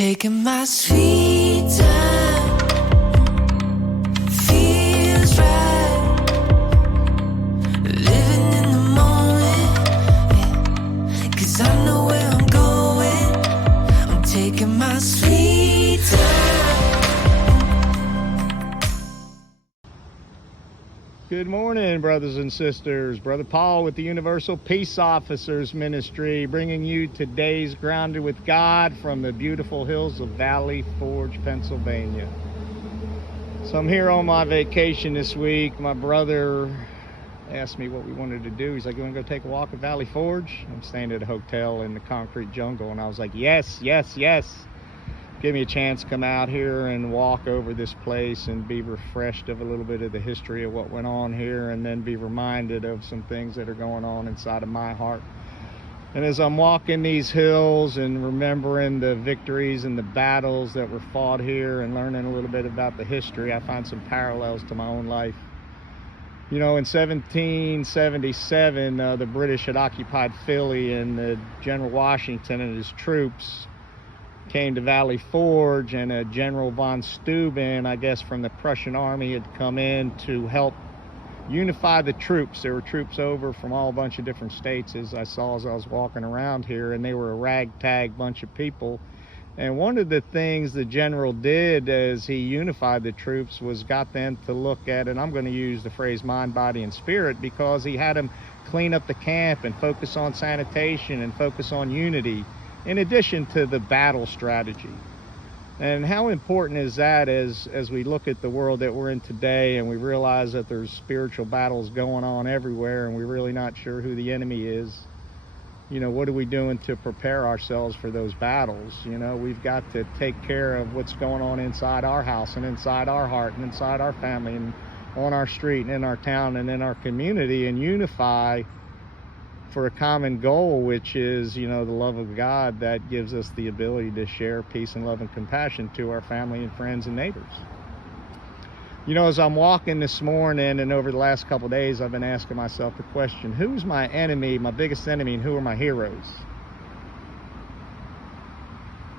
taking my sweet time, feels right, living in the moment, yeah. 'Cause I know where I'm going, I'm taking my sweet time. Good morning, brothers and sisters. Brother Paul with the Universal Peace Officers Ministry, bringing you today's Grounded with God from the beautiful hills of Valley Forge, Pennsylvania. So I'm here on my vacation this week. My brother asked me what we wanted to do. He's like, "You want to go take a walk at Valley Forge?" I'm staying at a hotel in the concrete jungle, and I was like, yes. Give me a chance to come out here and walk over this place and be refreshed of a little bit of the history of what went on here, and then be reminded of some things that are going on inside of my heart. And as I'm walking these hills and remembering the victories and the battles that were fought here and learning a little bit about the history, I find some parallels to my own life. You know, in 1777, the British had occupied Philly, and General Washington and his troops came to Valley Forge, and General von Steuben, I guess from the Prussian army, had come in to help unify the troops. There were troops over from all a bunch of different states, as I saw as I was walking around here, and they were a ragtag bunch of people. And one of the things the general did as he unified the troops was got them to look at, and I'm going to use the phrase mind, body, and spirit, because he had them clean up the camp and focus on sanitation and focus on unity, in addition to the battle strategy. And how important is that as we look at the world that we're in today, and we realize that there's spiritual battles going on everywhere, and we're really not sure who the enemy is. You know, what are we doing to prepare ourselves for those battles? You know, we've got to take care of what's going on inside our house and inside our heart and inside our family and on our street and in our town and in our community, and unify for a common goal, which is, you know, the love of God that gives us the ability to share peace and love and compassion to our family and friends and neighbors. You know, as I'm walking this morning and over the last couple of days, I've been asking myself the question, who's my enemy, my biggest enemy, and who are my heroes?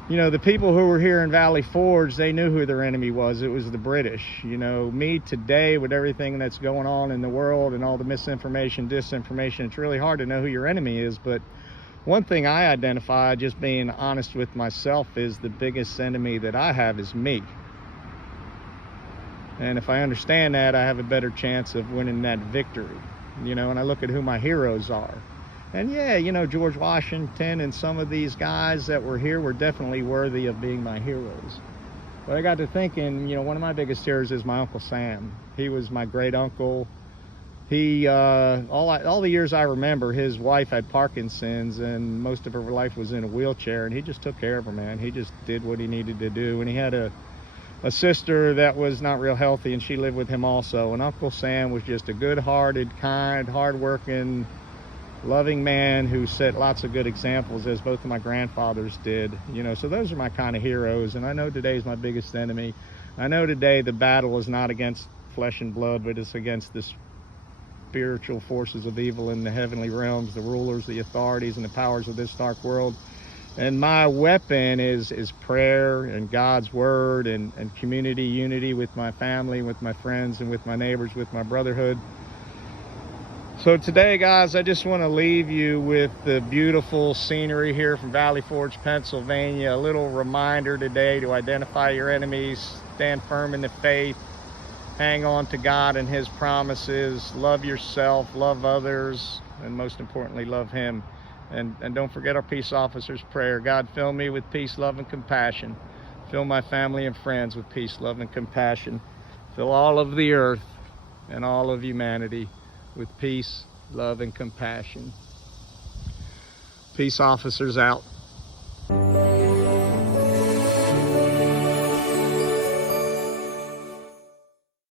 You know, the people who were here in Valley Forge, they knew who their enemy was. It was the British. You know, me today, with everything that's going on in the world and all the misinformation, disinformation, it's really hard to know who your enemy is. But one thing I identify, just being honest with myself, is the biggest enemy that I have is me. And if I understand that, I have a better chance of winning that victory. You know, and I look at who my heroes are. And yeah, you know, George Washington and some of these guys that were here were definitely worthy of being my heroes. But I got to thinking, you know, one of my biggest heroes is my Uncle Sam. He was my great uncle. He, all the years I remember, his wife had Parkinson's, and most of her life was in a wheelchair, and he just took care of her, man. He just did what he needed to do. And he had a sister that was not real healthy, and she lived with him also. And Uncle Sam was just a good-hearted, kind, hard-working, loving man who set lots of good examples, as both of my grandfathers did. You know, so those are my kind of heroes. And I know today's my biggest enemy. I know today the battle is not against flesh and blood, but it's against the spiritual forces of evil in the heavenly realms, the rulers, the authorities, and the powers of this dark world. And my weapon is prayer and God's word and community unity with my family, with my friends, and with my neighbors, with my brotherhood. So today, guys, I just want to leave you with the beautiful scenery here from Valley Forge, Pennsylvania. A little reminder today to identify your enemies, stand firm in the faith, hang on to God and His promises, love yourself, love others, and most importantly, love Him. And don't forget our peace officers' prayer. God, fill me with peace, love, and compassion. Fill my family and friends with peace, love, and compassion. Fill all of the earth and all of humanity with peace, love, and compassion. Peace officers out.